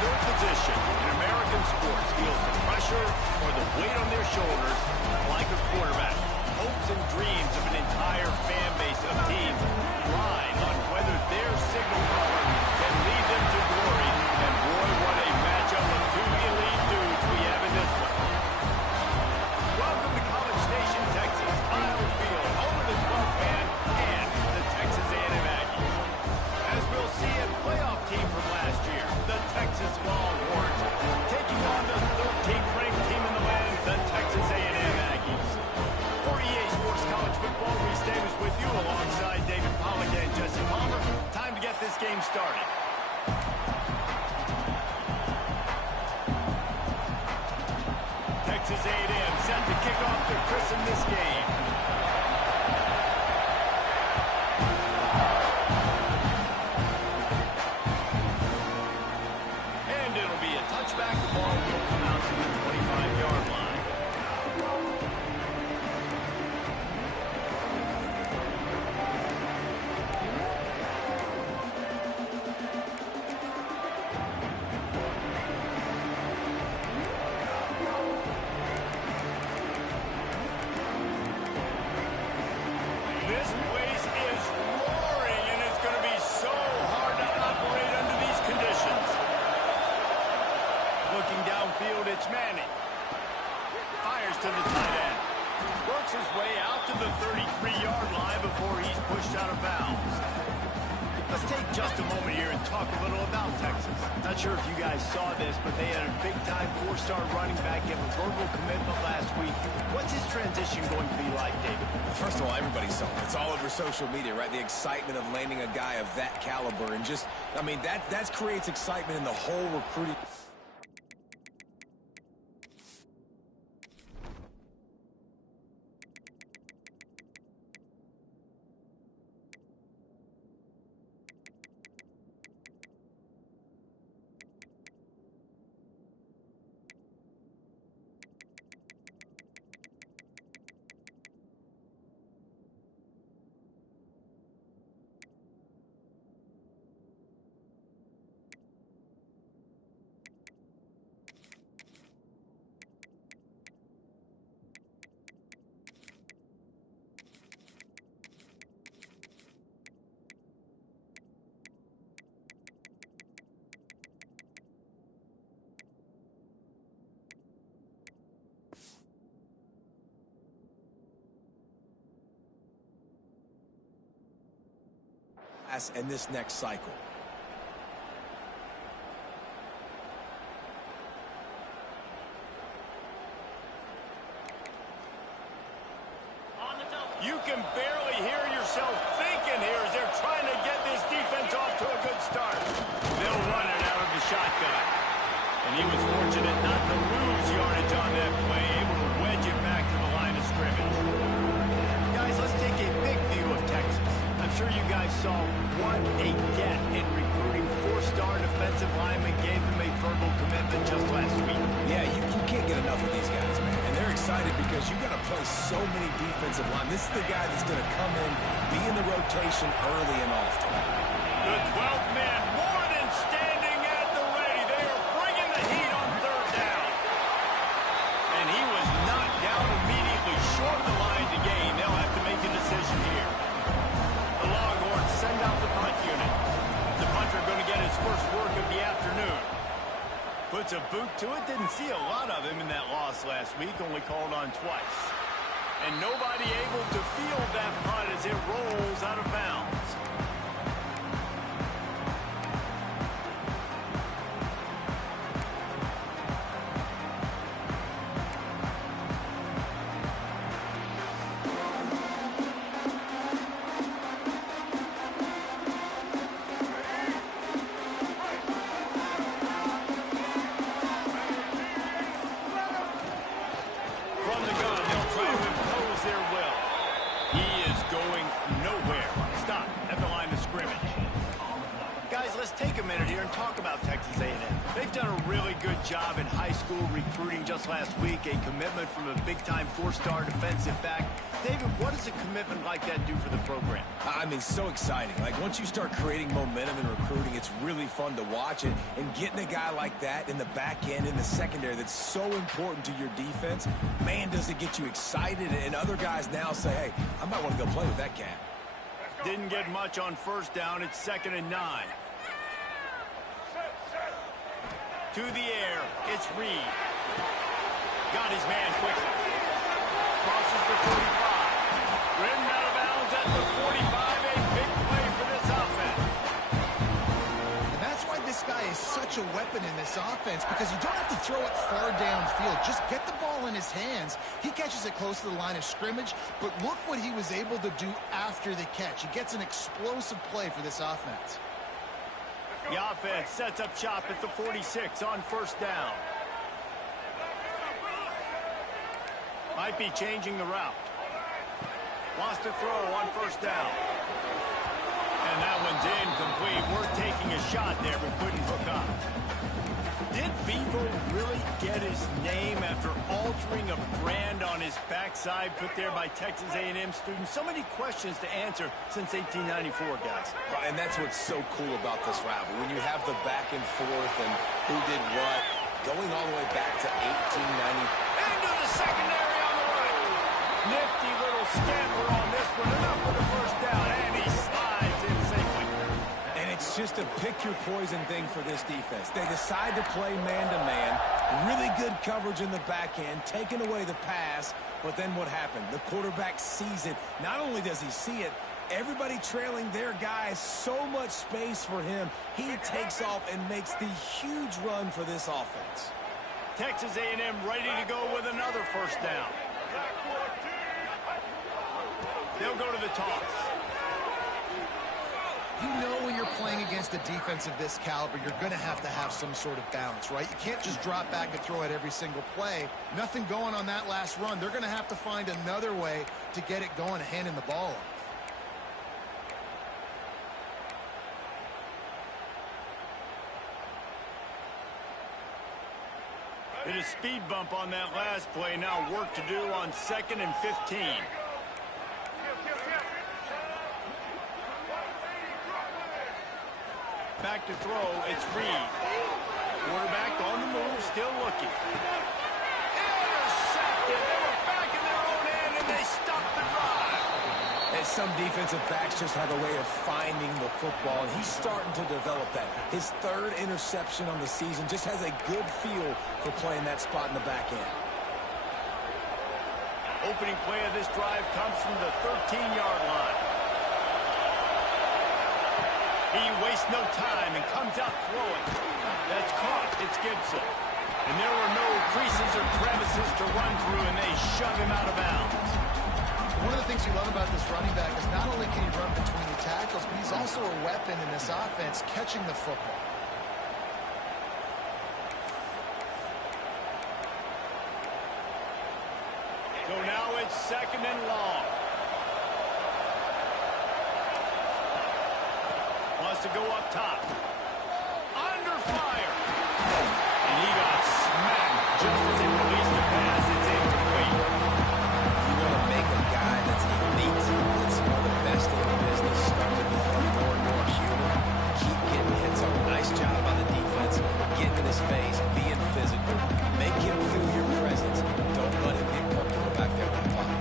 their position in American sports feels the pressure or the weight on their shoulders like a quarterback. Hopes and dreams of an entire fan base of teams ride on whether their signal caller can lead them to glory. And boy, what a matchup of two elite dudes we have in this one. Welcome to College Station, Texas. Kyle Field, home of the 12th man and the Texas A&M Aggies. As we'll see, a playoff team from last year, the Texas Longhorns, taking on the 13th ranked team in the land, the Texas A&M Aggies. For EA Sports College Football, Reese Davis with you alongside David Pollack and Jesse Palmer. Time to get this game started. Texas A&M set to kick off to christen this game. And it'll be a touchback. The ball will come out to the 25-yard line. This place is roaring, and it's going to be so hard to operate under these conditions. Looking downfield, it's Manning. Fires to the tight end. Works his way out to the 33-yard line before he's pushed out of bounds. Let's take just a moment here and talk a little about Texas. Not sure if you guys saw this, but they had a big-time four-star running back give a verbal commitment last week. What's his transition going to be like, David? First of all, everybody saw it. It's all over social media, right? The excitement of landing a guy of that caliber. And just, I mean, that creates excitement in the whole recruiting. And this next cycle. You can barely hear yourself thinking here as they're trying to get this defense off to a good start. They'll run it out of the shotgun. And he was fortunate not to lose yardage on that play, able to wedge it back to the line of scrimmage. Guys, let's take a big view of Texas. I'm sure you guys saw what a get in recruiting four-star defensive linemen gave them a verbal commitment just last week. Yeah, you can't get enough of these guys, man. And they're excited because you got to play so many defensive line. This is the guy that's going to come in, be in the rotation early and often. The 12th man more than standing at the ready. They are bringing the heat on third down. And he was knocked down immediately short of the line to gain. They'll have to make a decision here. The Longhorns send out the punt unit. The punter going to get his first work of the afternoon. Puts a boot to it. Didn't see a lot of him in that loss last week. Only called on twice. And nobody able to field that punt as it rolls out of bounds. From the gun, they'll try to impose their will. He is going nowhere. Stop at the line job in high school recruiting just last week, a commitment from a big-time four-star defensive back. David, what does a commitment like that do for the program? I mean, so exciting. Like, once you start creating momentum in recruiting, it's really fun to watch it. And getting a guy like that in the back end, in the secondary, that's so important to your defense, man, does it get you excited. And other guys now say, hey, I might want to go play with that cat. Didn't get much on first down. It's 2nd and 9. To the air, it's Reed. Got his man quickly. Crosses the 45. Ridden out of bounds at the 45. A big play for this offense. And that's why this guy is such a weapon in this offense, because you don't have to throw it far downfield. Just get the ball in his hands. He catches it close to the line of scrimmage, but look what he was able to do after the catch. He gets an explosive play for this offense. The offense sets up shop at the 46 on first down. Might be changing the route. Wants to throw on first down. And that one's incomplete. We're taking a shot there, but couldn't hook up. Did Bevo really get his name after altering a brand on his backside put there by Texas A&M students? So many questions to answer since 1894, guys. And that's what's so cool about this rivalry. When you have the back and forth and who did what, going all the way back to 1890. Into the secondary on the right. Nifty little scamper on this one. Enough for the first down, and he slides in safely. And it's just a pick-your-poison thing for this defense. They decide to play man-to-man, really good coverage in the back end, taking away the pass, but then what happened? The quarterback sees it. Not only does he see it, everybody trailing their guy, so much space for him. He takes off and makes the huge run for this offense. Texas A&M ready to go with another first down. They'll go to the toss. You know when you're playing against a defense of this caliber, you're going to have some sort of balance, right? You can't just drop back and throw it every single play. Nothing going on that last run. They're going to have to find another way to get it going and handing the ball off. Hit a speed bump on that last play. Now work to do on 2nd and 15. Back to throw, it's Reed. Quarterback on the move, still looking. Intercepted. They were back in their own end, and they stopped the drive. And some defensive backs just have a way of finding the football, and he's starting to develop that. His 3rd interception on the season, just has a good feel for playing that spot in the back end. Opening play of this drive comes from the 13-yard line. He wastes no time and comes out throwing. That's caught. It's Gibson. And there were no creases or crevices to run through, and they shove him out of bounds. One of the things you love about this running back is not only can he run between the tackles, but he's also a weapon in this offense catching the football. So now it's 2nd and long. Wants to go up top. Under fire. And he got smacked just as he released the pass. It's incomplete. You want to make a guy that's elite, that's one of the best in the business, start to become more and more human. Keep getting hits on. Nice job on the defense. Getting in his face, being physical. Make him feel your presence. Don't let him get comfortable back there in the pocket.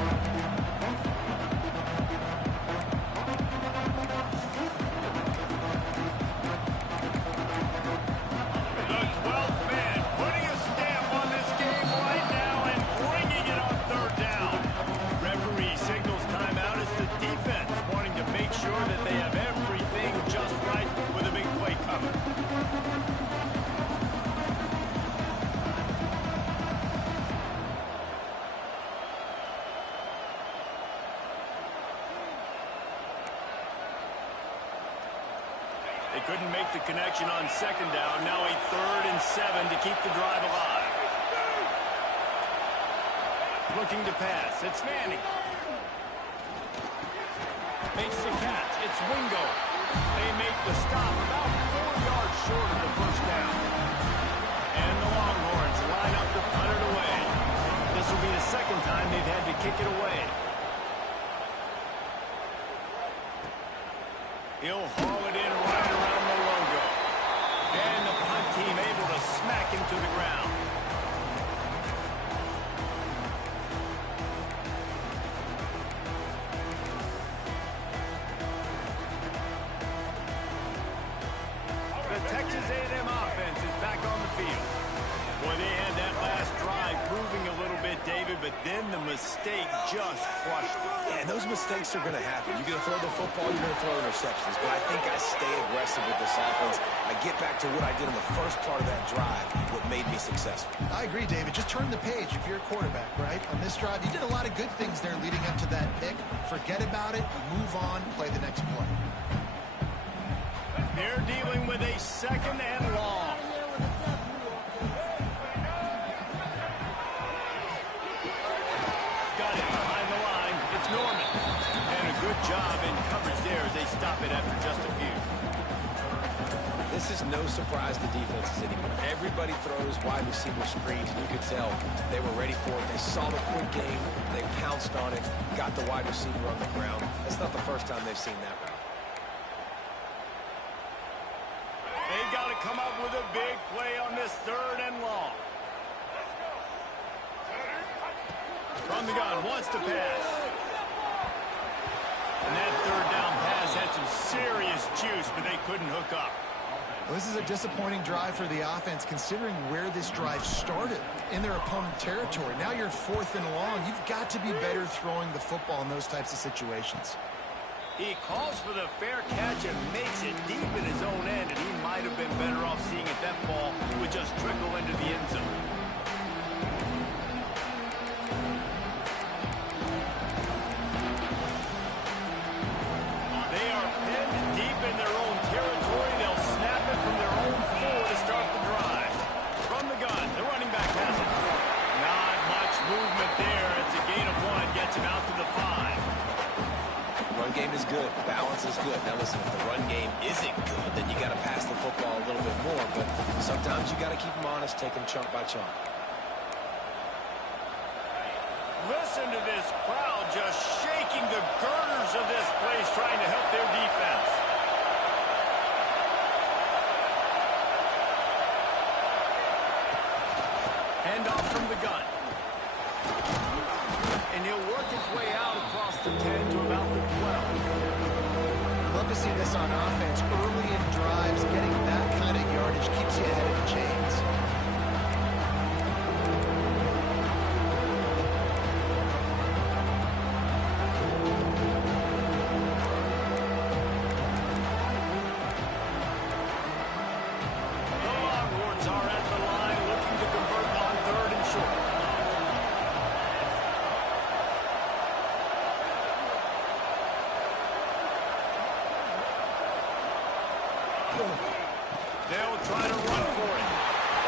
The 12th man putting a stamp on this game right now and bringing it on 3rd down. Referee signals timeout as the defense wanting to make sure that they have everything just right with a big play coming. They couldn't make the connection on 2nd down. Now a 3rd and 7 to keep the drive alive. Looking to pass. It's Manning. Makes the catch. It's Wingo. They make the stop about 4 yards short of the first down. And the long kick it away. He'll haul it in right around the logo. And the punt team able to smack him to the ground. The Texas A&M offense is back on the field. Boy, they had that last drive proving a little bit, David, but then the mistake just crushed them. Yeah, and those mistakes are going to happen. You're going to throw the football, you're going to throw interceptions. But I think I stay aggressive with this offense. I get back to what I did in the first part of that drive, what made me successful. I agree, David. Just turn the page if you're a quarterback, right? On this drive, you did a lot of good things there leading up to that pick. Forget about it, move on, play the next play. They're dealing with a second and long. Got it behind the line. It's Norman. And a good job in coverage there as they stop it after just a few. This is no surprise to defenses anymore. Everybody throws wide receiver screens, and you could tell they were ready for it. They saw the quick game. They pounced on it, got the wide receiver on the ground. That's not the first time they've seen that route. They've got to come up with a big play on this third and long. From the gun, wants to pass. And that third down pass had some serious juice, but they couldn't hook up. Well, this is a disappointing drive for the offense, considering where this drive started, in their opponent territory. Now you're fourth and long. You've got to be better throwing the football in those types of situations. He calls for the fair catch and makes it deep in his own end, and he might have been better off seeing if that ball would just trickle into the end zone. They are pinned deep in their own territory. They'll snap it from their own 4 to start the drive. From the gun, the running back has it. Not much movement there. It's a gain of 1, gets him out to the 5. Run game is good. Balance is good. Now listen, if the run game isn't good, then you got to pass the football a little bit more. But sometimes you got to keep them honest, take them chunk by chunk. Listen to this crowd just shaking the girders of this place, trying to help their defense. Hand off from the gun. And he'll work his way out across the 10 to about the 12. Love to see this on offense. Early in drives, getting that kind of yardage keeps you ahead of the chains. The Longhorns are at the line looking to convert on 3rd and short. They'll try to run for it.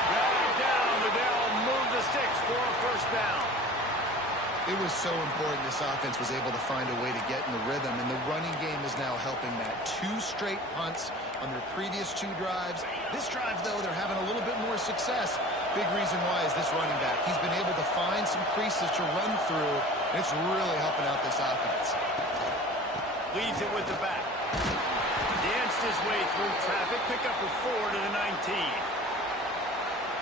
Got it down, but they'll move the sticks for a first down. It was so important this offense was able to find a way to get in the rhythm, and the running game is now helping that. 2 straight punts on their previous 2 drives. This drive, though, they're having a little bit more success. Big reason why is this running back. He's been able to find some creases to run through, and it's really helping out this offense. Leads it with the back. Danced his way through traffic. Pick up a 4 to the 19.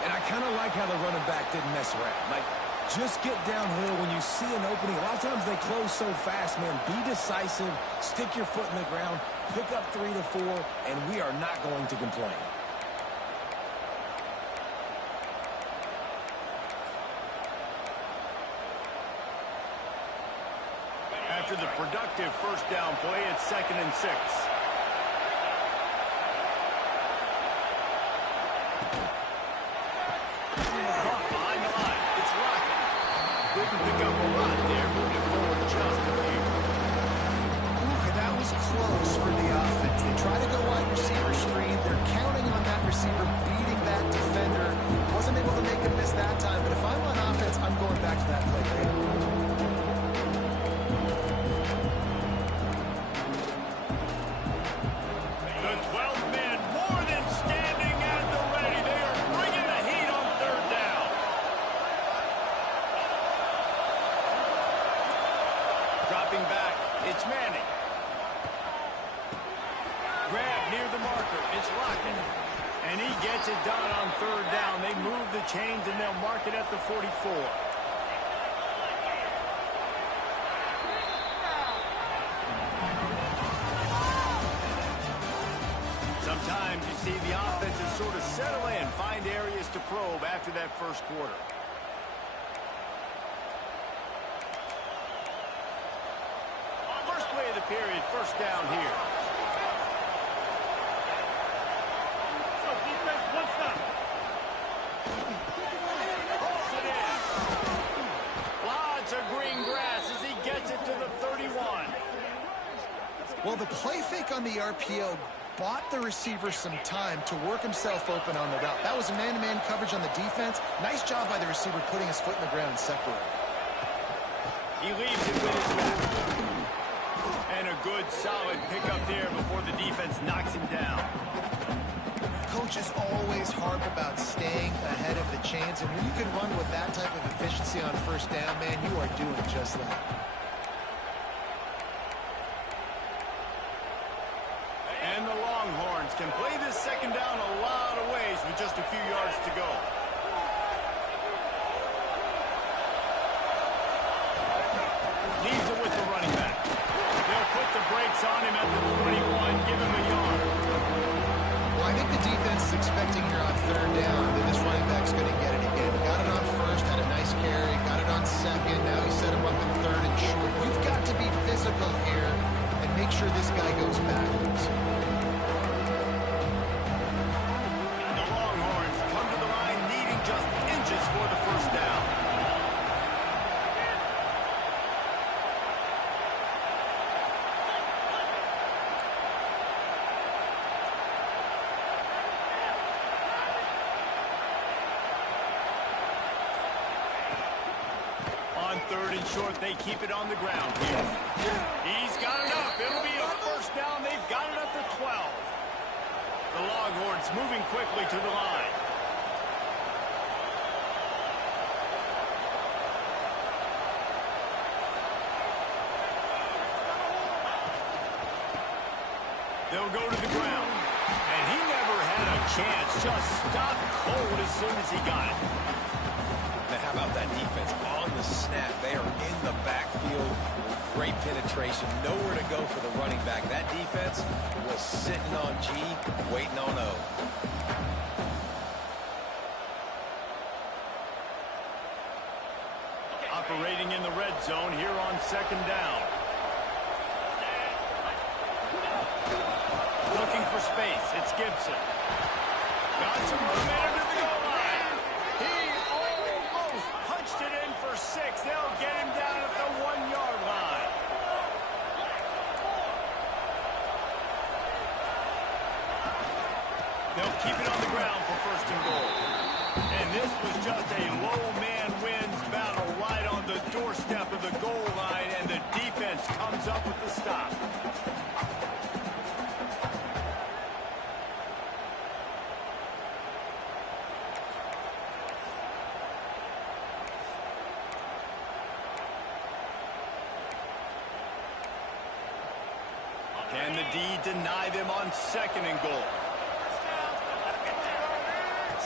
And I kind of like how the running back didn't mess around. Like, just get downhill when you see an opening. A lot of times they close so fast, man. Be decisive, stick your foot in the ground, pick up 3 to 4, and we are not going to complain. After the productive first down play, it's 2nd and 6. Caught behind the line. It's Rocket. Couldn't pick up a lot there, moving forward just a few. Ooh, that was close for the offense. They try to go wide receiver screen. They're counting on that receiver beating that defender. Wasn't able to make a miss that time, but if I'm on offense, I'm going back to that play later. The 12th man more than standing at the ready. They are bringing the heat on 3rd down. chains, and they'll mark it at the 44. Sometimes you see the offenses sort of settle in, find areas to probe after that first quarter. First play of the period, first down here. Defense, one stop. Pulls it in. Lots of green grass as he gets it to the 31. Well, the play fake on the RPO bought the receiver some time to work himself open on the route. That was a man-to-man coverage on the defense. Nice job by the receiver putting his foot in the ground and separating. He leaves it with his back. And a good, solid pickup there before the defense knocks him down. Coaches always harp about staying ahead of the chains, and when you can run with that type of efficiency on first down, man, you are doing just that. And the Longhorns can play this second down a lot of ways with just a few yards to go. Leaves it with the running back. They'll put the brakes on him at the 21, give him a yard. Well, I think the defense is expecting here on third down that this running back's going to get it again. Got it on first, had a nice carry, got it on second, now he set him up in third and short. You've got to be physical here and make sure this guy goes backwards. The Longhorns come to the line needing just inches for the first down. On third and short, they keep it on the ground here. He's got enough. It'll be a first down. They've got it at the 12. The Longhorns moving quickly to the line. They'll go to the ground. And he never had a chance. Just stopped cold as soon as he got it. Now, how about that defense? On the snap, they are in the backfield with great penetration. Nowhere to go for the running back. That defense was sitting on G, waiting on O. Operating in the red zone here on second down. Looking for space. It's Gibson. Got some momentum to the goal line. He almost punched it in for 6. They'll get him down at the 1-yard line. They'll keep it on the ground for first and goal. And this was just a low man wins battle right on the doorstep of the goal line, and the defense comes up with the stop. Can the D deny them on second and goal?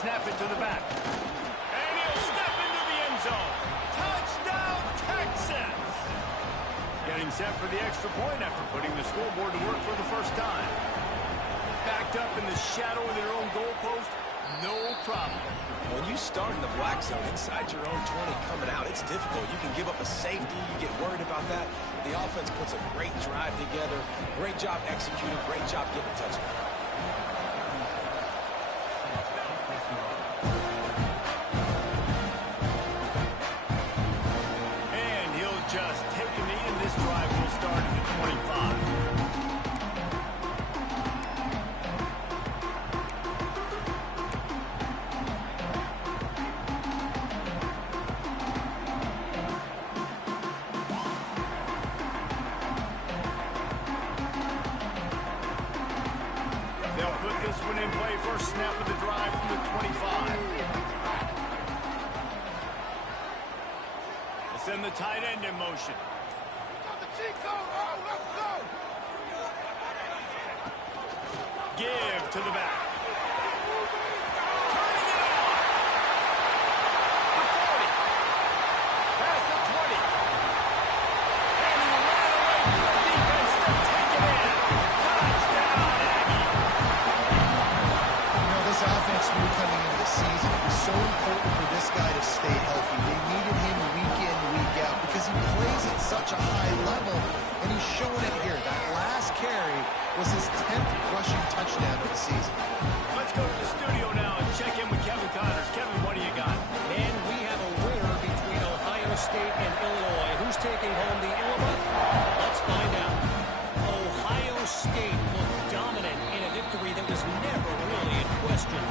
Snap it to the back. And he'll step into the end zone. Touchdown, Texas! Getting set for the extra point after putting the scoreboard to work for the first time. Backed up in the shadow of their own goalpost, no problem. When you start in the black zone inside your own 20 coming out, it's difficult. You can give up a safety. You get worried about that. The offense puts a great drive together. Great job executing. Great job getting a touchdown. And he'll just take a knee, and this drive will start at the 25. They'll put this one in play. First snap of the drive from the 25. They send the tight end in motion. Give to the back. Turning it on. was his 10th rushing touchdown of the season. Let's go to the studio now and check in with Kevin Connors. Kevin, what do you got? And we have a winner between Ohio State and Illinois. Who's taking home the Illinois? Let's find out. Ohio State looked dominant in a victory that was never really in question.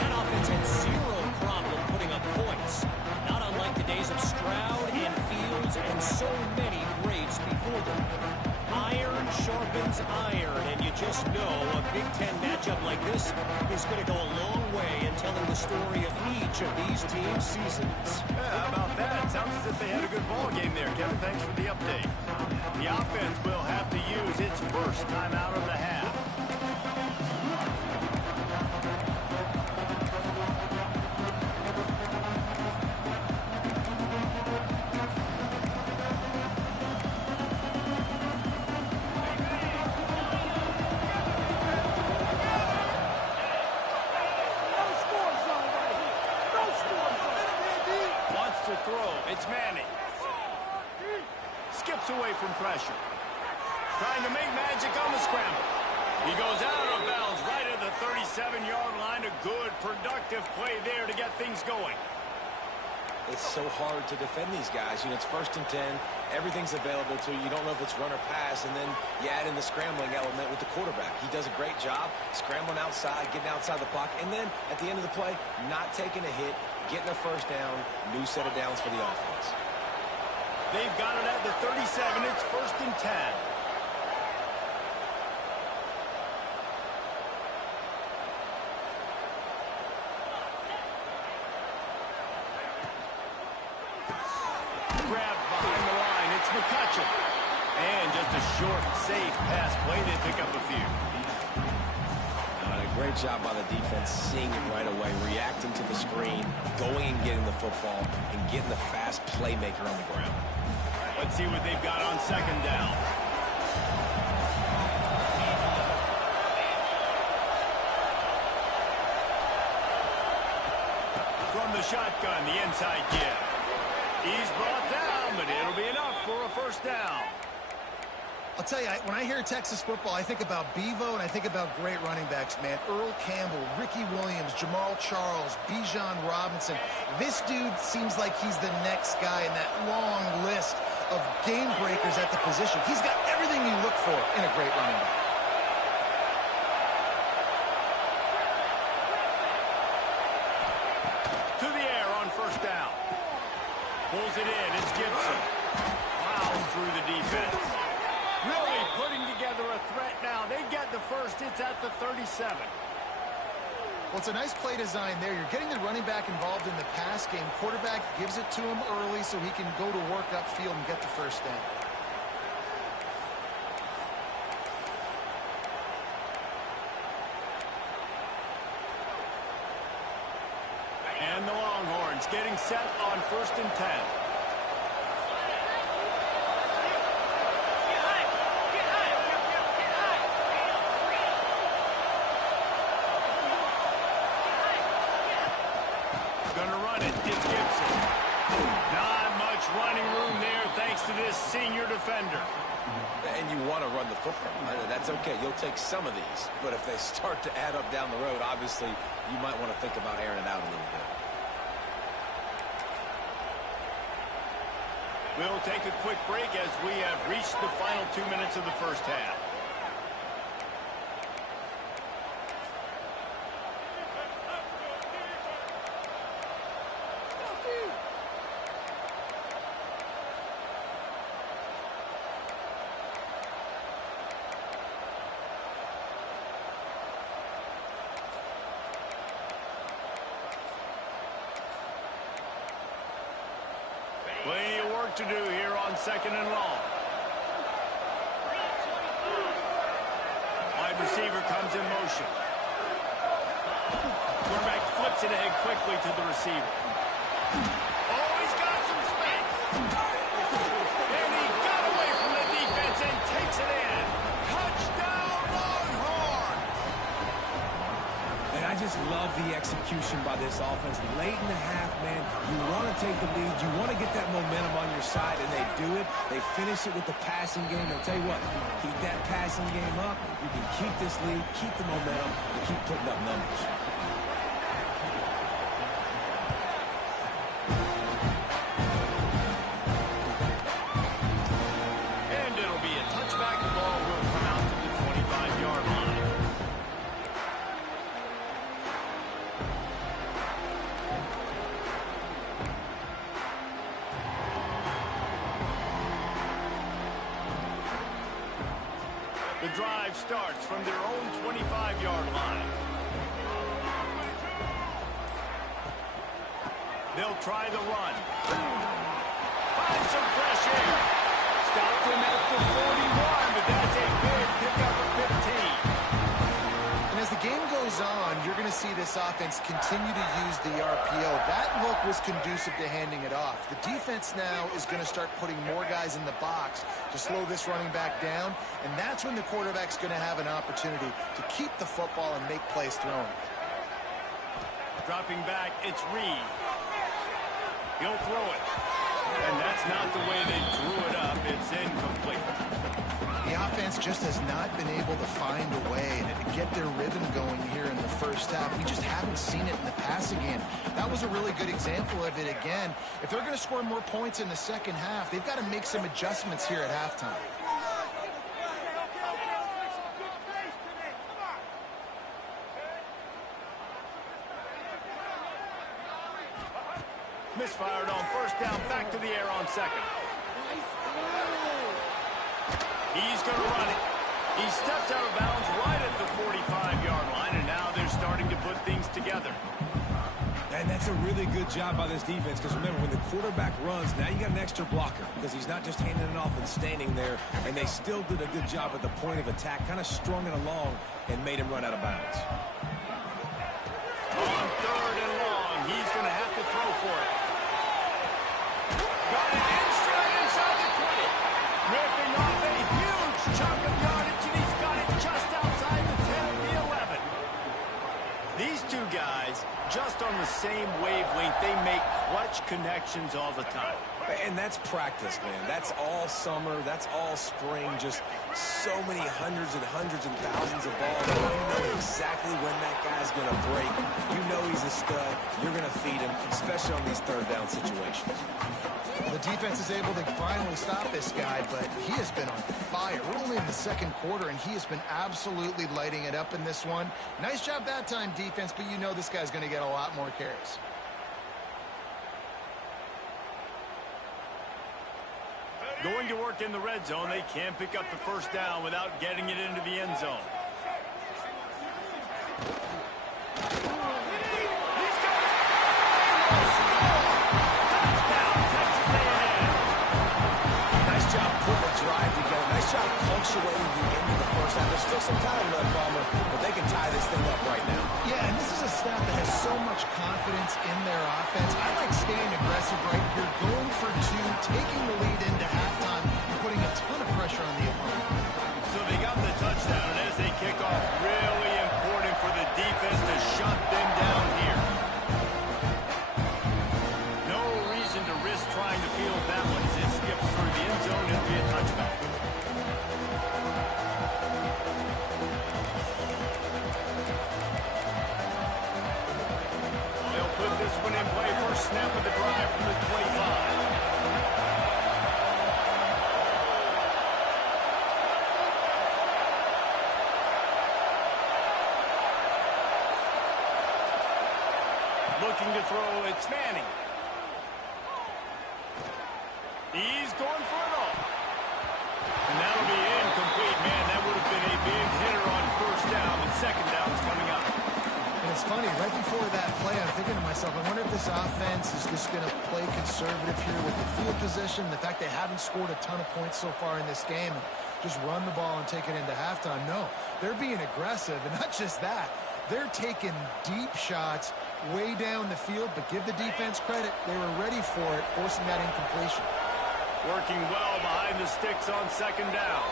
That offense had zero problem putting up points. Not unlike the days of Stroud and Fields and so many greats before them. Iron sharpens iron, and you just know a Big Ten matchup like this is going to go a long way in telling the story of each of these teams' seasons. Yeah, how about that? Sounds as if they had a good ball game there, Kevin. Thanks for the update. The offense will have to use its first timeout of the half. It's Manning. Skips away from pressure. Trying to make magic on the scramble. He goes out of bounds right at the 37-yard line. A good, productive play there to get things going. It's so hard to defend these guys. You know, it's 1st and 10. Everything's available to you. You don't know if it's run or pass, and then you add in the scrambling element with the quarterback. He does a great job scrambling outside, getting outside the pocket, and then at the end of the play, not taking a hit, getting a first down, new set of downs for the offense. They've got it at the 37. It's 1st and 10. Grabbed behind the line. It's McCutcheon. And just a short, safe pass play. They pick up a few. Great job by the defense, seeing it right away, reacting to the screen, going and getting the football, and getting the fast playmaker on the ground. Let's see what they've got on 2nd down. From the shotgun, the inside give. He's brought down, but it'll be enough for a first down. I'll tell you, when I hear Texas football, I think about Bevo and I think about great running backs, man. Earl Campbell, Ricky Williams, Jamal Charles, Bijan Robinson. This dude seems like he's the next guy in that long list of game breakers at the position. He's got everything you look for in a great running back. To the air on 1st down. Pulls it in. It's Gibson. Plows through the defense. Really putting together a threat now. They get the first. It's at the 37. Well, it's a nice play design there. You're getting the running back involved in the pass game. Quarterback gives it to him early so he can go to work upfield and get the first down. And the Longhorns getting set on 1st and 10. Gonna run it. It's Gibson. Not much running room there thanks to this senior defender. And you want to run the football. That's okay. You'll take some of these. But if they start to add up down the road, obviously, you might want to think about airing it out a little bit. We'll take a quick break as we have reached the final 2 minutes of the first half. Plenty of work to do here on 2nd and long. Wide receiver comes in motion. Quarterback flips it ahead quickly to the receiver. Oh, he's got some space. And he got away from the defense and takes it in. Touchdown, Longhorns! And I just just love the execution by this offense. Late in the half, man, you want to take the lead. You want to get that momentum on your side, and they do it. They finish it with the passing game. I'll tell you what, keep that passing game up. You can keep this lead, keep the momentum, and keep putting up numbers. And it'll be a touchback. The ball will come out to the 25-yard line. The drive starts from their own 25-yard line. They'll try the run. Find some fresh air. Stopped him at the 41, but that's a big pickup of 15. And as the game goes on, you're going to see this offense continue to use the RPO. That look was conducive to handing it off. The defense now is going to start putting more guys in the box to slow this running back down, and that's when the quarterback's going to have an opportunity to keep the football and make plays thrown. Dropping back, it's Reed. He'll throw it. And that's not the way they drew it up. It's incomplete. The offense just has not been able to find a way to get their rhythm going here in the first half. We just haven't seen it in the passing game. That was a really good example of it again. If they're going to score more points in the second half, they've got to make some adjustments here at halftime. Misfired on first down, back to the air on second. He's going to run it. He steps out of bounds right at the 45-yard line, and now they're starting to put things together. And that's a really good job by this defense, because remember, when the quarterback runs, now you got an extra blocker, because he's not just handing it off and standing there, and they still did a good job at the point of attack, kind of strung it along and made him run out of bounds. On third and long, he's going to have to throw for it. Got it in straight inside the 20. Ripping off a huge chunk of yardage, and he's got it just outside the 10 of the 11. These two guys, just on the same wavelength, they make clutch connections all the time. And that's practice, man. That's all summer. That's all spring. Just so many hundreds and thousands of balls. You know exactly when that guy's going to break. You know he's a stud. You're going to feed him, especially on these third down situations. The defense is able to finally stop this guy, but he has been on fire. We're only in the second quarter, and he has been absolutely lighting it up in this one. Nice job that time, defense, but you know this guy's going to get a lot more carries. Going to work in the red zone, they can't pick up the first down without getting it into the end zone. Nice job putting the drive together. Nice job punctuating the end of the first half. There's still some time left, Palmer, but they can tie this thing up right now. Yeah, and this is a staff that has so much confidence in their offense. I like staying aggressive right here, going for two, taking the lead into halftime, and putting a ton of pressure on the opponent. So they got the touchdown, and as they kick off, really important for the defense to shut them down here. No reason to risk trying to field that one as it skips through the end zone. It'll be a touchback. They'll put this one in play. First snap of the drive from the 25. Looking to throw, it's Manning. He's going for it all. And that'll be incomplete, man. That would have been a big hitter on first down, and second down's coming up. And it's funny, right before that play, I'm thinking to myself, I wonder if this offense is just going to play conservative here with the field position, the fact they haven't scored a ton of points so far in this game, and just run the ball and take it into halftime. No, they're being aggressive, and not just that. They're taking deep shots way down the field, but give the defense credit. They were ready for it, forcing that incompletion. Working well behind the sticks on second down.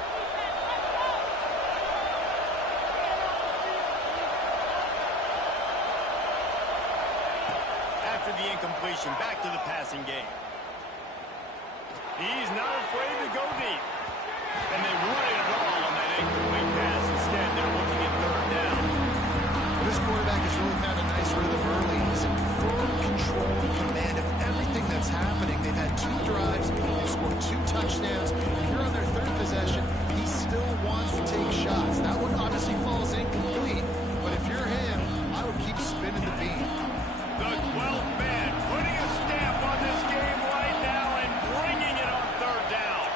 completion. Back to the passing game. He's not afraid to go deep. And they wanted it all on that incomplete pass. Instead, they're looking at third down. This quarterback has really found a nice rhythm early. He's in full control and command of everything that's happening. They've had 2 drives. They've scored 2 touchdowns. And here on their 3rd possession, he still wants to take shots. That one obviously falls incomplete. But if you're him, I would keep spinning the beam. The 12th man putting a stamp on this game right now and bringing it on third down.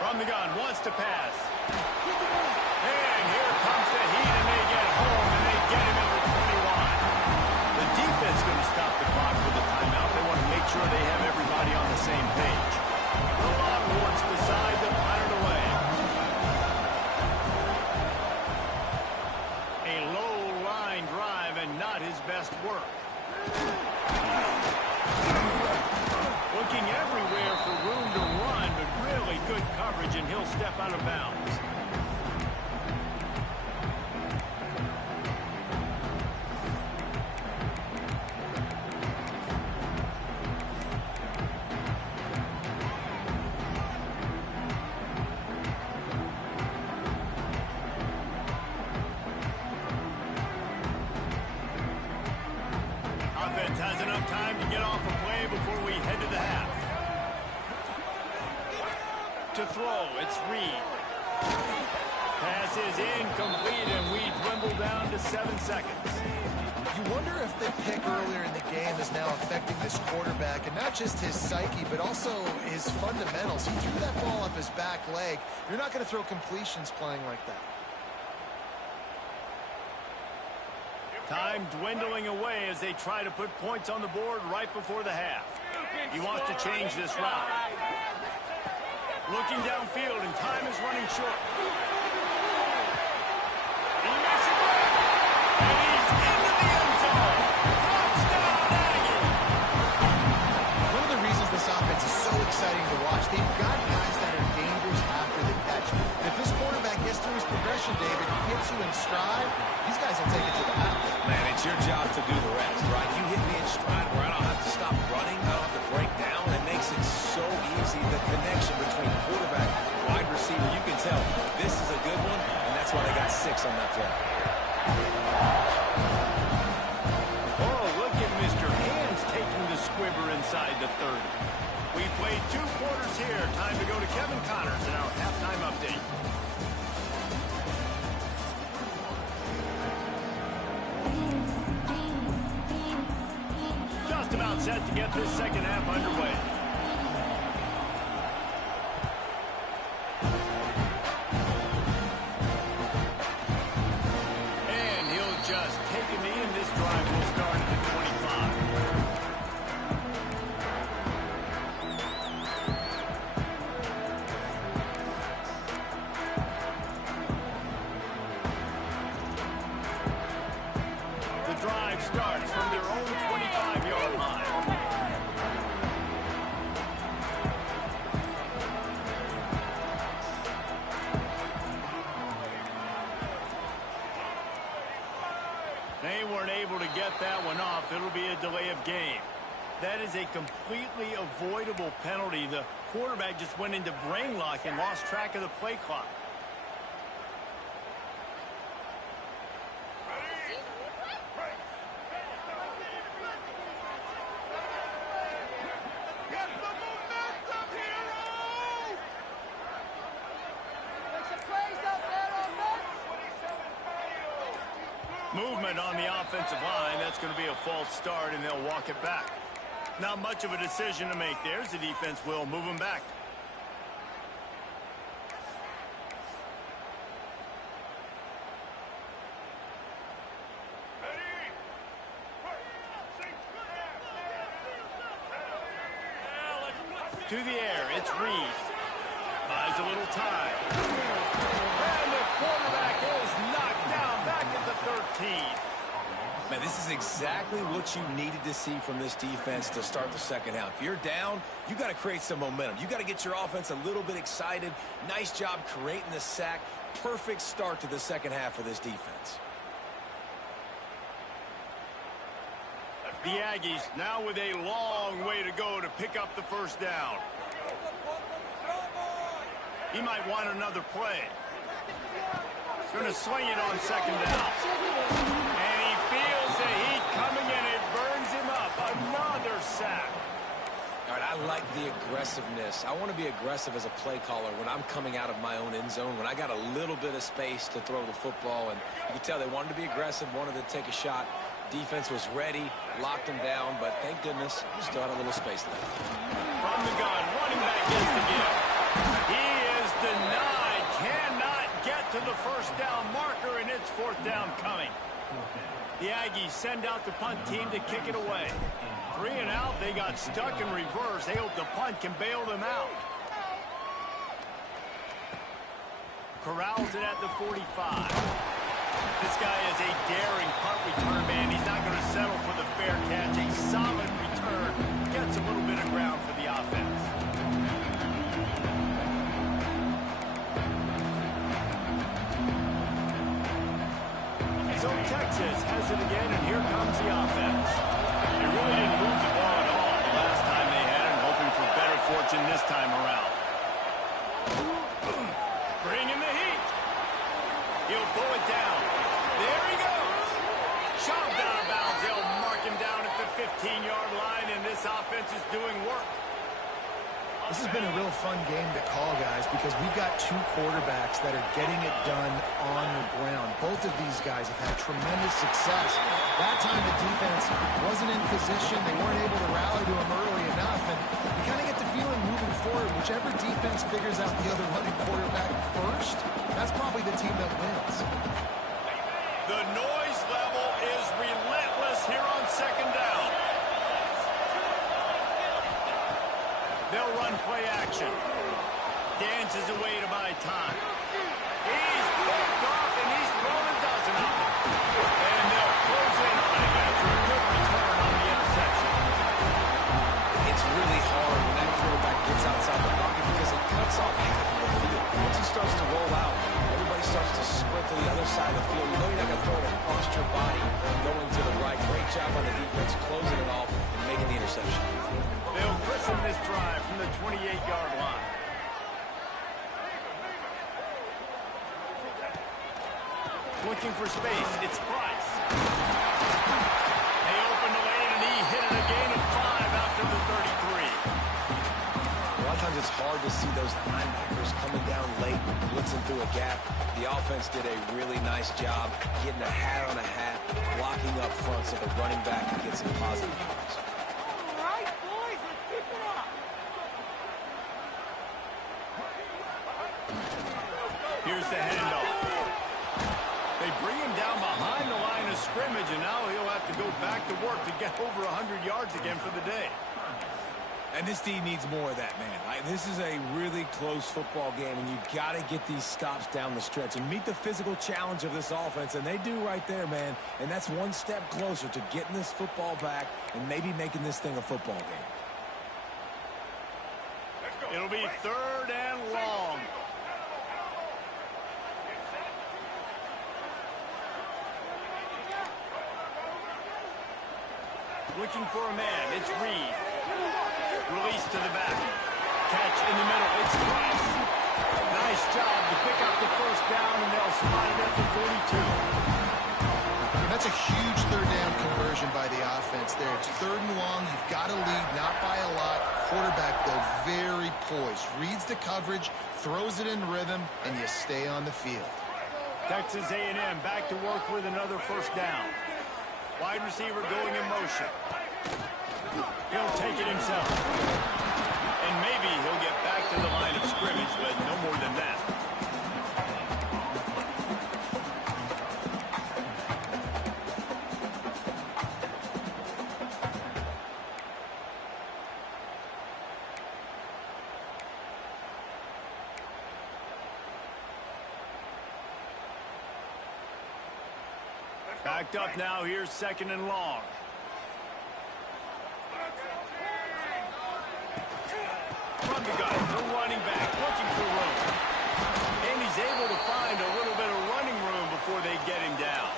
From the gun, wants to pass. And here comes the heat, and they get home, and they get him at the 21. The defense going to stop the clock with a timeout. They want to make sure they have everybody on the same page. The Longhorns decide to punt it away. A low-line drive and not his best work. Looking everywhere for room to run, but really good coverage, and he'll step out of bounds. Offense has enough time to get off a play before we head to the half. To throw, it's Reed. Pass is incomplete, and we dwindle down to 7 seconds. You wonder if the pick earlier in the game is now affecting this quarterback, and not just his psyche, but also his fundamentals. He threw that ball off his back leg. You're not going to throw completions playing like that. Time dwindling away as they try to put points on the board right before the half. He wants to change this route. Looking downfield, and time is running short. He makes it work. And he's into the end zone. Touchdown, Aggie! One of the reasons this offense is so exciting to watch, they've got guys that are dangerous after the catch. And if this quarterback gets through his progression, David, he hits you in stride, these guys will take it to the house. Man, it's your job to do the rest, right? You hit me in stride where I don't have to stop running, I don't have to break down. It makes it so easy. The connection between quarterback and wide receiver, you can tell this is a good one, and that's why they got 6 on that play. Oh, look at Mr. Hands taking the squibber inside the 30. We played 2 quarters here. Time to go to Kevin Connors in our halftime update. Just about set to get this second half underway. And he'll just take a knee, and this drive will start at the 25. The drive starts from their own 25-yard line. They weren't able to get that one off. It'll be a delay of game. That is a completely avoidable penalty. The quarterback just went into brain lock and lost track of the play clock. Movement on the offensive line. That's going to be a false start, and they'll walk it back. Not much of a decision to make. There's the defense will move him back. To the air, it's Reed. Buys a little time. And the quarterback is knocked down back at the 13. Man, this is exactly what you needed to see from this defense to start the second half. If you're down, you got to create some momentum. You got to get your offense a little bit excited. Nice job creating the sack. Perfect start to the second half for this defense. The Aggies now with a long way to go to pick up the first down. He might want another play. He's going to swing it on second down. And he feels the heat coming and it burns him up. Another sack. All right, I like the aggressiveness. I want to be aggressive as a play caller when I'm coming out of my own end zone, when I got a little bit of space to throw the football. And you can tell they wanted to be aggressive, wanted to take a shot. Defense was ready, locked him down, but thank goodness, still had a little space left. From the gun, running back gets the give. He is denied, cannot get to the first down marker, and it's fourth down coming. The Aggies send out the punt team to kick it away. 3 and out, they got stuck in reverse. They hope the punt can bail them out. Corrals it at the 45. This guy is a daring punt return man. He's not going to settle for the fair catch. A solid return. Gets a little bit of ground for the offense. So Texas has it again, and here comes the offense. They really didn't move the ball at all the last time they had it, hoping for better fortune this time around. Bringing the heat. He'll pull it down. There he goes. Shoved out of bounds. They'll mark him down at the 15-yard line, and this offense is doing work. This has been a real fun game to call, guys, because we've got 2 quarterbacks that are getting it done on the ground. Both of these guys have had tremendous success. That time the defense wasn't in position. They weren't able to rally to him early enough, and you kind of get the feeling moving forward, whichever defense figures out the other running quarterback first, that's probably the team that wins. The noise level is relentless here on second down. They'll run play action. Dances away to buy time. He's picked off, and he's thrown a dozen of them. And they'll close in on him after a good return on the interception. It's really hard when that quarterback gets outside the pocket because it cuts off half of the field. Once he starts to roll out, everybody starts to sprint to the other side of the field. You know you're not going to throw it across your body going to the right. Great job on the defense closing it off and making the interception. They'll christen this drive from the 28-yard line. Looking for space. It's Price. They open the lane, and he hit it a gain of 5 after the 33. A lot of times it's hard to see those linebackers coming down late, blitzing through a gap. The offense did a really nice job getting a hat on a hat, blocking up front so the running back can get some positive yards. Here's the handoff. They bring him down behind the line of scrimmage, and now he'll have to go back to work to get over 100 yards again for the day. And this team needs more of that, man. This is a really close football game, and you got to get these stops down the stretch and meet the physical challenge of this offense, and they do right there, man. And that's one step closer to getting this football back and maybe making this thing a football game. It'll be 3rd and long. Looking for a man. It's Reed. Release to the back. Catch in the middle. It's Price. Nice job to pick up the first down, and they'll spot it at the 42. And that's a huge 3rd down conversion by the offense there. It's 3rd and long. You've got to lead, not by a lot. Quarterback, though, very poised. Reads the coverage, throws it in rhythm, and you stay on the field. Texas A&M back to work with another first down. Wide receiver going in motion. He'll take it himself. And maybe he'll get back to the line of scrimmage, but no more than that. Backed up now. Here's 2nd and long. From the gun, the running back looking for room. And he's able to find a little bit of running room before they get him down.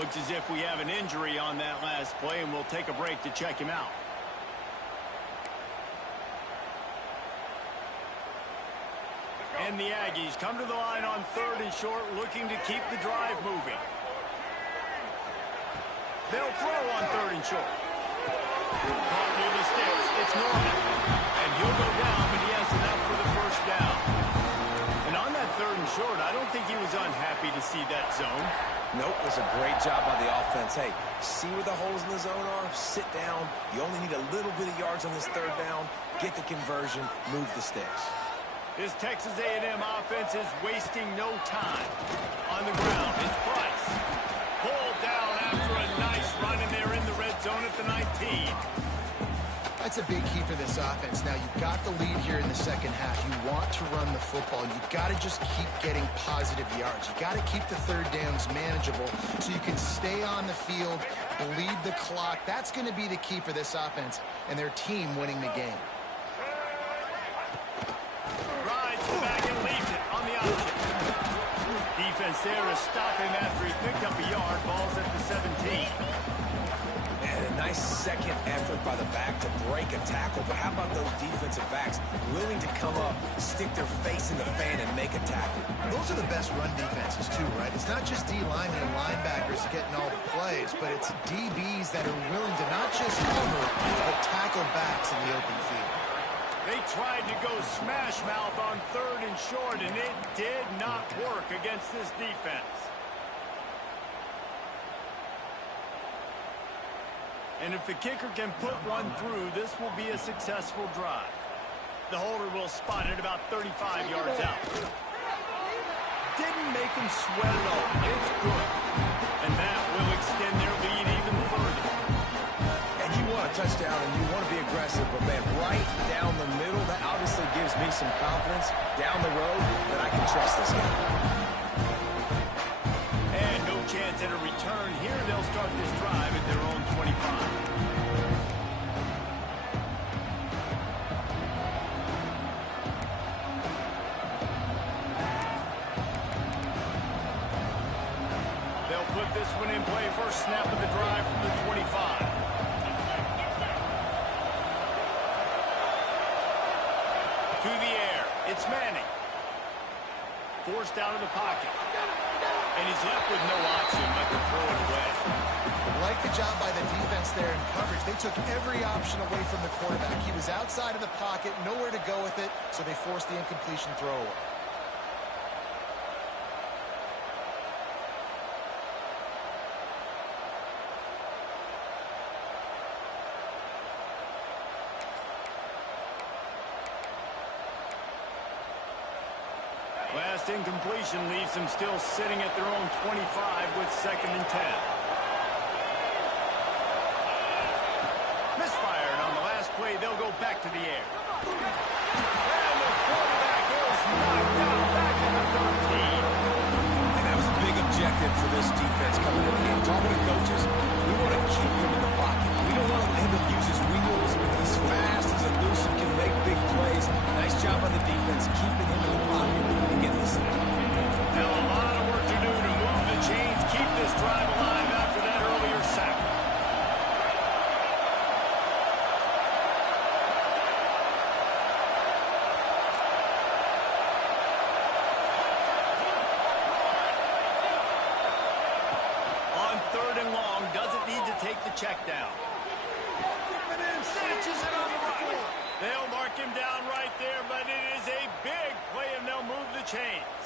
Looks as if we have an injury on that last play, and we'll take a break to check him out. And the Aggies come to the line on 3rd and short, looking to keep the drive moving. They'll throw on 3rd and short. Caught near the sticks. It's Norman. And he'll go down, but he has enough for the first down. And on that 3rd and short, I don't think he was unhappy to see that zone. Nope, it was a great job by the offense. Hey, see where the holes in the zone are? Sit down. You only need a little bit of yards on this 3rd down. Get the conversion. Move the sticks. This Texas A&M offense is wasting no time. On the ground, it's Price. Pulled down after a nice run, and they're in the red zone at the 19. That's a big key for this offense. Now, you've got the lead here in the second half. You want to run the football. You've got to just keep getting positive yards. You've got to keep the 3rd downs manageable so you can stay on the field, bleed the clock. That's going to be the key for this offense and their team winning the game. Rides the back and leaves it on the option. Defense there to stop him after he picked up a yard. Ball's at the 17. And a nice second effort by the back to break a tackle. But how about those defensive backs willing to come up, stick their face in the fan, and make a tackle? Those are the best run defenses, too, right? It's not just D linemen and linebackers getting all the plays, but it's DBs that are willing to not just cover, but tackle backs in the open field. They tried to go smash mouth on 3rd and short, and it did not work against this defense. And if the kicker can put one through, this will be a successful drive. The holder will spot it about 35 yards out. Didn't make him sweat at all. It's good. And that will extend their lead even further. And you want a touchdown and you want to be aggressive, but man, right down the middle, that obviously gives me some confidence down the road that I can trust this guy. And no chance at a return here. They'll start this drive at their own 25. They'll put this one in play. First snap of the drive from the 25. To the air. It's Manning. Forced out of the pocket. And he's left with no option but to throw it away. Like the job by the defense there in coverage. They took every option away from the quarterback. He was outside of the pocket, nowhere to go with it, so they forced the incompletion throw away. Last incompletion leaves them still sitting at their own 25 with 2nd and 10. Misfired on the last play. They'll go back to the air. And the quarterback is knocked out back to the 13. And that was a big objective for this defense coming in the game. Talking to coaches, we want to keep him in the pocket. We don't want him to use his wheels. He's fast, he's elusive, can make big plays. Nice job on the defense, keeping him in the pocket and getting the snap. Now a lot of work to do to move the chains, keep this drive alive after that earlier sack. On 3rd and long, doesn't need to take the check down. Snatches it on the right. They'll mark him down right there, but it is a big play, and they'll move the chains.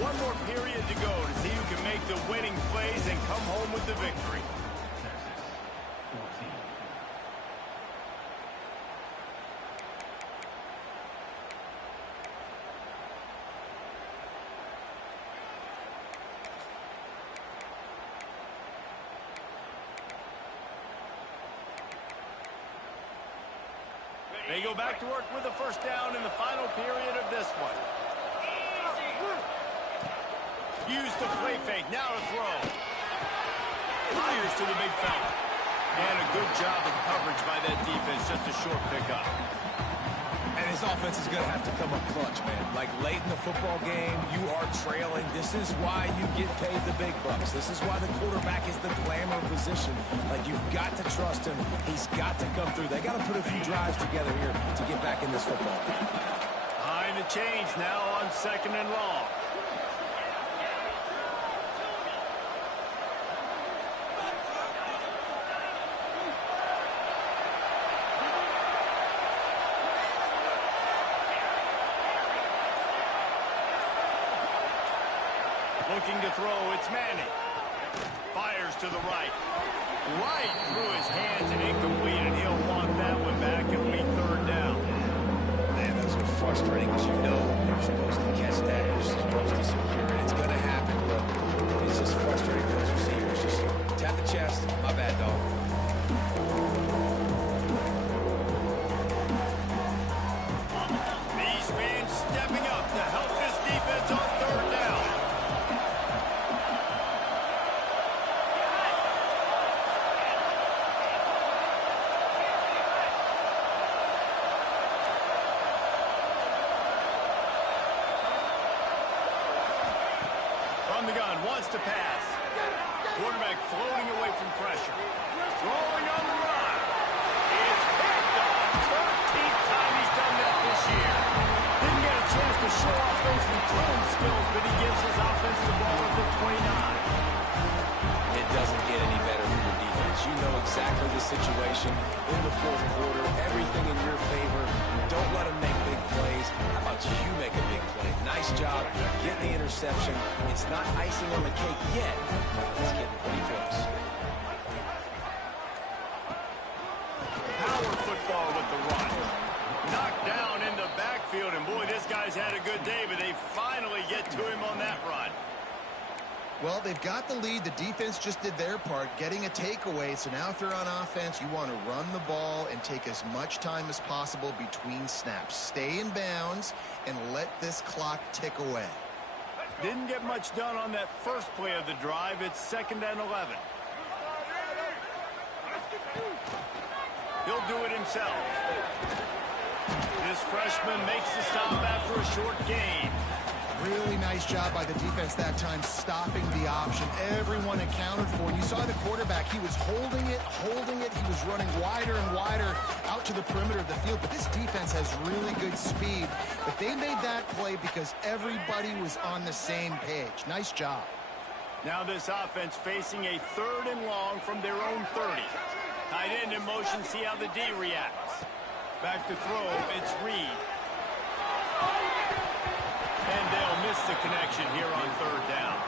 One more period to go to see who can make the winning plays and come home with the victory. They go back to work with a first down in the final period of this one. Use the play fake. Now to throw. fires to the big fella. And a good job of coverage by that defense. Just a short pickup. And his offense is going to have to come up clutch, man. Like late in the football game, you are trailing. This is why you get paid the big bucks. This is why the quarterback is the glamour position. Like, you've got to trust him. He's got to come through. They got to put a few drives together here to get back in this football game. Behind the chains now on 2nd and long. Looking to throw, it's Manning. Fires to the right. Right through his hands and incomplete, and he'll want that one back. It'll be 3rd down. Man, those are frustrating because you know you're supposed to catch that. You're supposed to secure it. It's going to happen, but it's just frustrating for those receivers. Just tap the chest. My bad, dog. These fans stepping up to help this defense on 3rd down. From the gun, wants to pass. Quarterback floating away from pressure. Throwing on the run. It's picked off. 13th time he's done that this year. Didn't get a chance to show off those return skills, but he gives his offense the ball at the 29. It doesn't get any better for your defense. You know exactly the situation in the 4th quarter. Everything in your favor. Don't let them make big plays. How about you make a big play? Nice job getting the interception. It's not icing on the cake yet, but it's getting pretty close. Power football with the run. Knocked down in the backfield, and boy, this guy's had a good day, but they finally get to him on that run. Well, they've got the lead. The defense just did their part, getting a takeaway. So now if they're on offense, you want to run the ball and take as much time as possible between snaps. Stay in bounds and let this clock tick away. Didn't get much done on that first play of the drive. It's 2nd and 11. He'll do it himself. This freshman makes the stop after a short gain. Really nice job by the defense that time, stopping the option. Everyone accounted for. You saw the quarterback. He was holding it. He was running wider and wider out to the perimeter of the field. But this defense has really good speed. But they made that play because everybody was on the same page. Nice job. Now this offense facing a 3rd and long from their own 30. Tight end in motion. See how the D reacts. Back to throw. It's Reed. And they'll miss the connection here on 3rd down.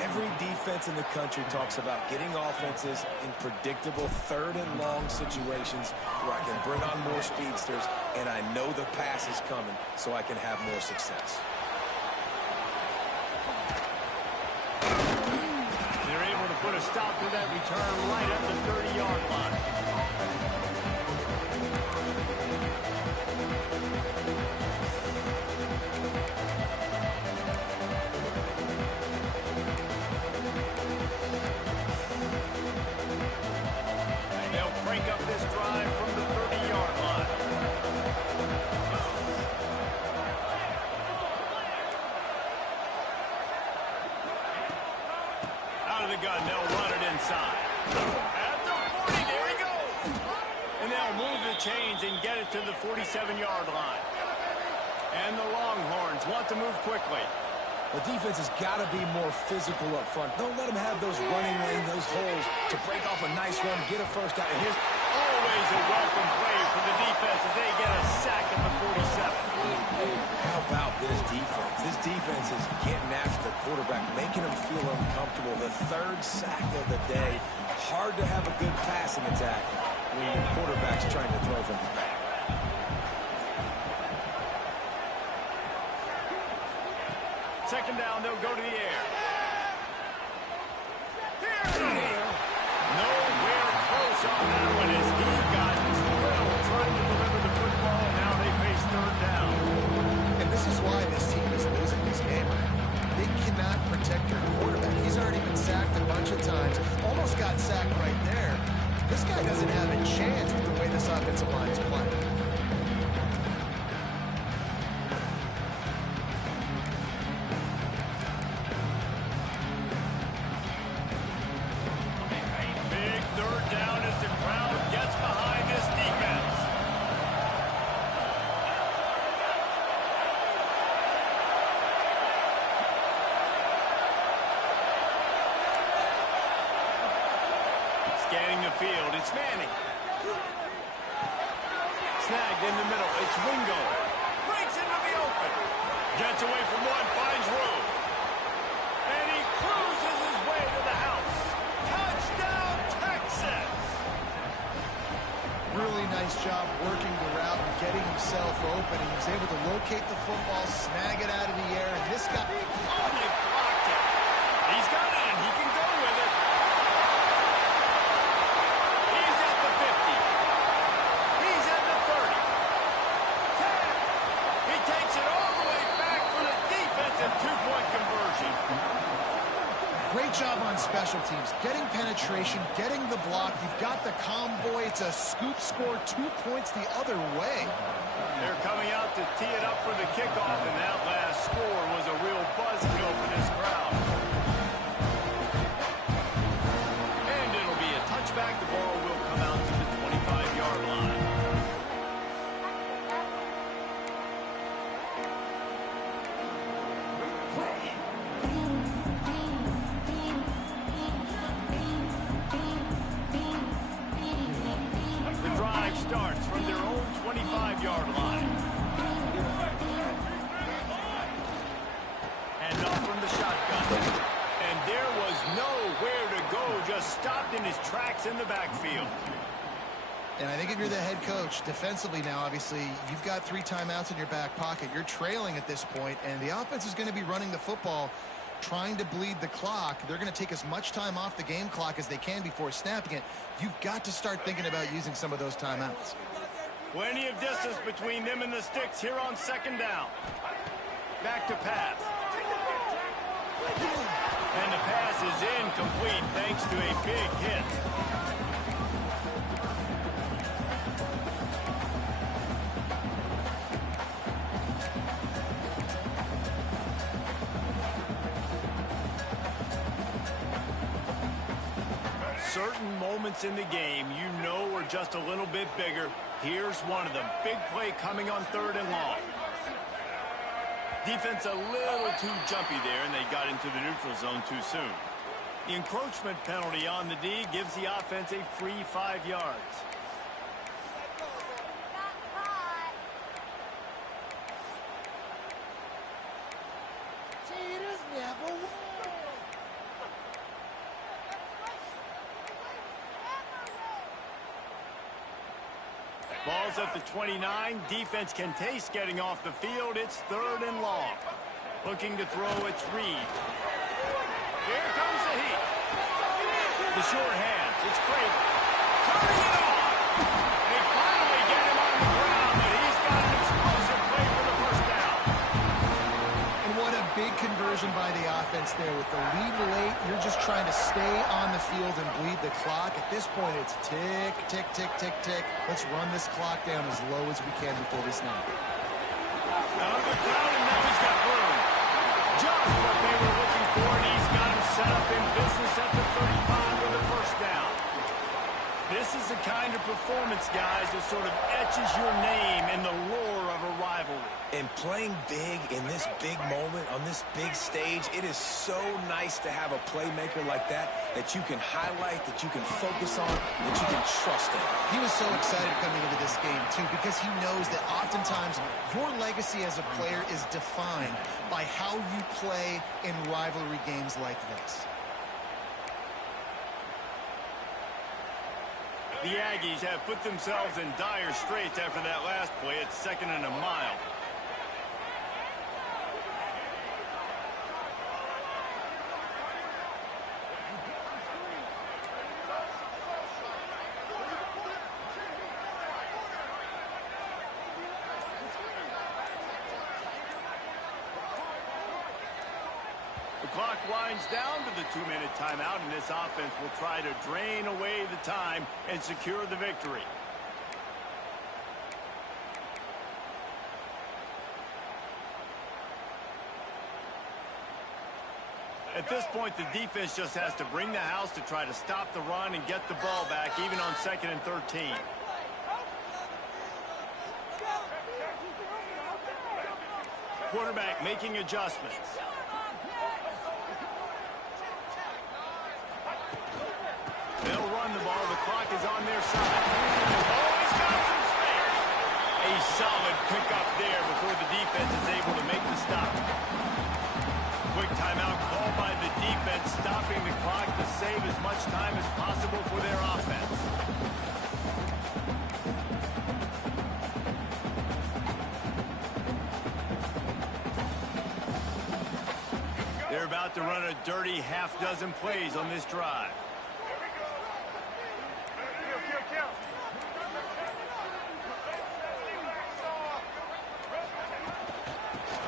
Every defense in the country talks about getting offenses in predictable 3rd and long situations where I can bring on more speedsters and I know the pass is coming so I can have more success. They're able to put a stop to that return right at the 30-yard line. Break up this drive from the 30-yard line. Out of the gun, they'll run it inside. At the 40, there he goes. And they'll move the chains and get it to the 47-yard line. And the Longhorns want to move quickly. The defense has got to be more physical up front. Don't let them have those running lanes, those holes to break off a nice run, get a first down. And here's always a welcome play for the defense as they get a sack at the 47. How about this defense? This defense is getting after the quarterback, making him feel uncomfortable. The 3rd sack of the day. Hard to have a good passing attack when your quarterback's trying to throw from the back. Second down, they'll go to the air. Nowhere close on that one as he got drilled trying to deliver the football, and now they face 3rd down. And this is why this team is losing this game. They cannot protect their quarterback. He's already been sacked a bunch of times. Almost got sacked This guy doesn't have a chance with the way this offensive line is playing. Big third down as the crowd gets behind this defense. Scanning the field, it's Manning. Snagged in the middle, it's Wingo. Breaks into the open. Gets away from one, finds room. And he cruises his way to the house. Touchdown, Texas! Really nice job working the route and getting himself open. He was able to locate the football, snag it out of the air, and this guy... Oh, they blocked it. He's got it, and he can go with it. He's at the 50. He's at the 30. 10. He takes it all the way back for the defensive two-point conversion. Great job on special teams. Getting penetration, getting the block. You've got the combo. It's a scoop score, 2 points the other way. They're coming out to tee it up for the kickoff, and that last score was a real buzzkill for this crowd. And it'll be a touchback. The ball will come out to the 25-yard line. The drive starts from their own 25-yard line. And off from the shotgun. And there was nowhere to go, just stopped in his tracks in the backfield. And I think if you're the head coach, defensively now, obviously, you've got 3 timeouts in your back pocket. You're trailing at this point, and the offense is going to be running the football, trying to bleed the clock. They're going to take as much time off the game clock as they can before snapping it. You've got to start thinking about using some of those timeouts. Plenty of distance between them and the sticks here on second down. Back to pass. And the pass is incomplete thanks to a big hit. Certain moments in the game you know are just a little bit bigger. Here's one of them. Big play coming on 3rd and long. Defense a little too jumpy there, and they got into the neutral zone too soon. The encroachment penalty on the D gives the offense a free 5 yards. Ball's at the 29. Defense can taste getting off the field. It's 3rd and long. Looking to throw, it's Reed. Here comes the heat. The short hands. It's Craven. Turning it on. They finally get him on the ground, and he's got an explosive play for the first down. And what a big conversion by the offense there. With the lead late, you're just trying to stay on the field and bleed the clock. At this point, it's tick, tick, tick, tick, tick. Let's run this clock down as low as we can before we snap. Out of the crowd, and now he's got room. Just what they were looking for, and he's got him set up in business at the 35 with a first down. This is the kind of performance, guys, that sort of etches your name in the lore of a rivalry. And playing big in this big moment, on this big stage, it is so nice to have a playmaker like that you can highlight, that you can focus on, that you can trust in. He was so excited coming into this game, too, because he knows that oftentimes your legacy as a player is defined by how you play in rivalry games like this. The Aggies have put themselves in dire straits after that last play. It's 2nd and a mile. The clock clock winds down to the 2-minute timeout, and this offense will try to drain away the time and secure the victory. At this point, the defense just has to bring the house to try to stop the run and get the ball back, even on 2nd and 13. Quarterback making adjustments. They'll run the ball. The clock is on their side. Oh, he's got some space. A solid pickup there before the defense is able to make the stop. Quick timeout called by the defense, stopping the clock to save as much time as possible for their offense. They're about to run a dirty half-dozen plays on this drive.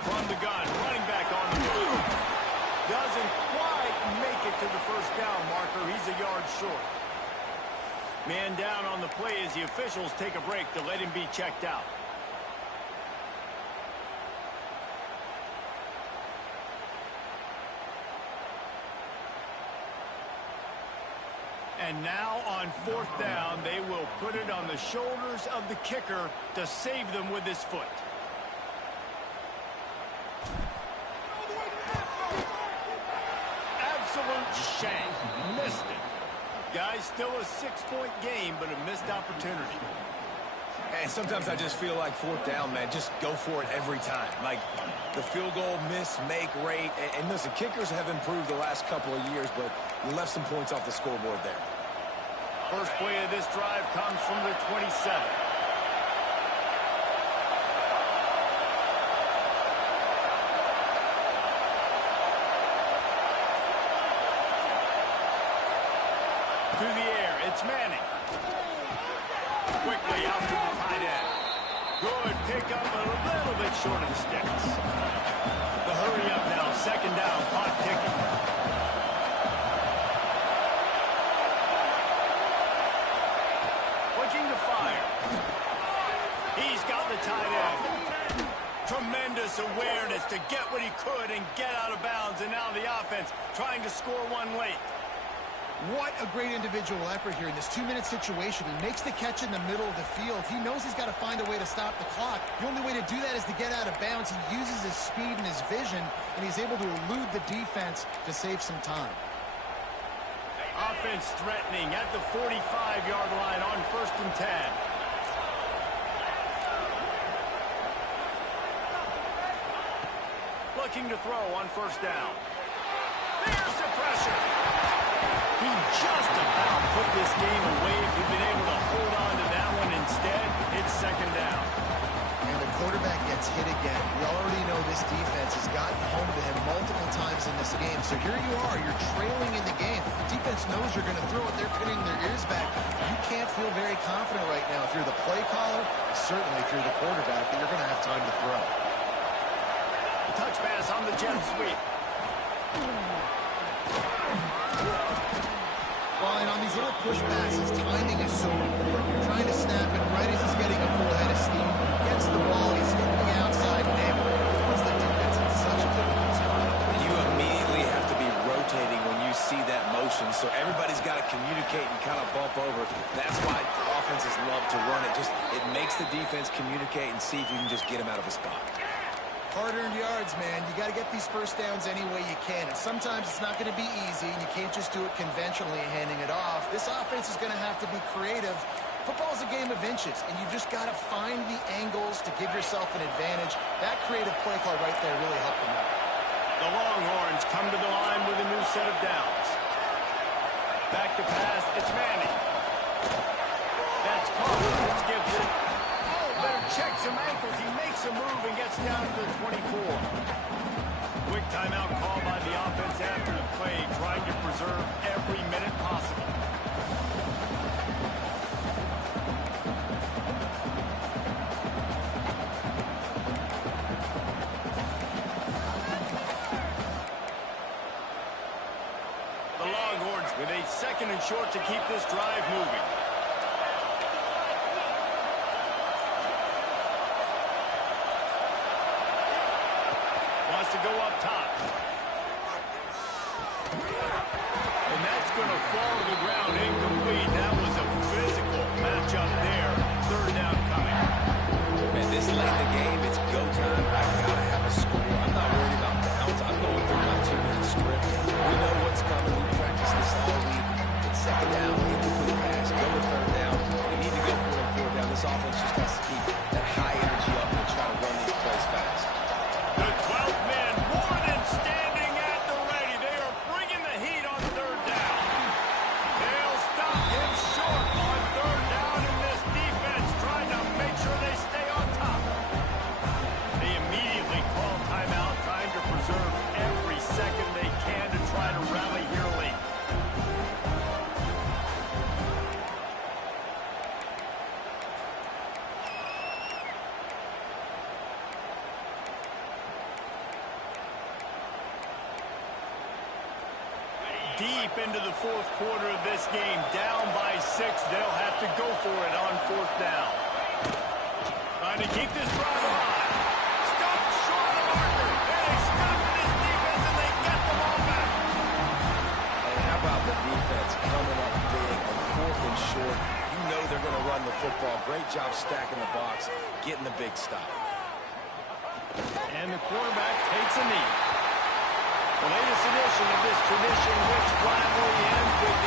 From the gun, running back on the move. Doesn't quite make it to the first down marker. He's a yard short. Man down on the play as the officials take a break to let him be checked out. And now on 4th down, they will put it on the shoulders of the kicker to save them with his foot. Absolute shank. Missed it. Guys, still a 6-point game, but a missed opportunity. And sometimes I just feel like 4th down, man, just go for it every time. Like the field goal miss-make rate. And listen, kickers have improved the last couple of years, but you left some points off the scoreboard there. First play of this drive comes from the 27. Through the air, it's Manning. Quickly out to the tight end. Good pickup, but a little bit short of the sticks. The hurry up now, 2nd down, clock ticking. Looking to fire. He's got the tight end. Tremendous awareness to get what he could and get out of bounds, and now the offense trying to score one late. What a great individual effort here in this 2-minute situation. He makes the catch in the middle of the field. He knows he's got to find a way to stop the clock. The only way to do that is to get out of bounds. He uses his speed and his vision, and he's able to elude the defense to save some time. Offense threatening at the 45-yard line on 1st and 10. Looking to throw on 1st down. There's the pressure. He just about put this game away if he'd been able to hold on to that one. Instead, it's 2nd down. And the quarterback gets hit again. We already know this defense has gotten home to him multiple times in this game. So here you are, you're trailing in the game. Defense knows you're going to throw it. They're pinning their ears back. You can't feel very confident right now. If you're the play caller, certainly if you're the quarterback, that you're going to have time to throw. The touch pass on the jet sweep. Well, and on these little push passes, timing is so important. You're trying to snap it right as he's getting a full head of steam. Gets the ball, he's hitting the outside neighborhood. Puts the defense in such a difficult spot. You immediately have to be rotating when you see that motion, so everybody's got to communicate and kind of bump over. That's why offenses love to run it. It makes the defense communicate and see if you can just get him out of a spot. Hard-earned yards, man. You got to get these first downs any way you can. And sometimes it's not going to be easy, and you can't just do it conventionally and handing it off. This offense is going to have to be creative. Football is a game of inches, and you just got to find the angles to give yourself an advantage. That creative play call right there really helped them out. The Longhorns come to the line with a new set of downs. Back to pass, it's Manning. That's caught, it's Gibson. Better check some ankles. He makes a move and gets down to the 24. Quick timeout call by the offense after the play, trying to preserve every minute possible. short to keep this drive moving. Wants to go up top. And that's going to fall to the ground incomplete. That was a physical matchup there. Third down coming. Man, this late in the game, it's go time. I've got to have a score. I'm not worried about bounds. I'm going through my 2-minute script. We know what's coming. We practice this all week. It's second down, incomplete pass, go to third down. We need to go for it on fourth down. This offense just has to keep that high energy up and try to run these plays fast. The 12th man more than standing at the ready. They are bringing the heat on third down. They'll stop him short on third down, and this defense trying to make sure they stay on top. They immediately call timeout, trying to preserve every second they can to try to rally here late. Deep into the fourth quarter of this game, down by 6. They'll have to go for it on fourth down. Trying to keep this drive alive. Stopped short of the marker. And they stopped this defense, and they get the ball back. And how about the defense coming up big on fourth and short? You know they're going to run the football. Great job stacking the box, getting the big stop. And the quarterback takes a knee. The latest edition of this tradition-rich rivalry ends with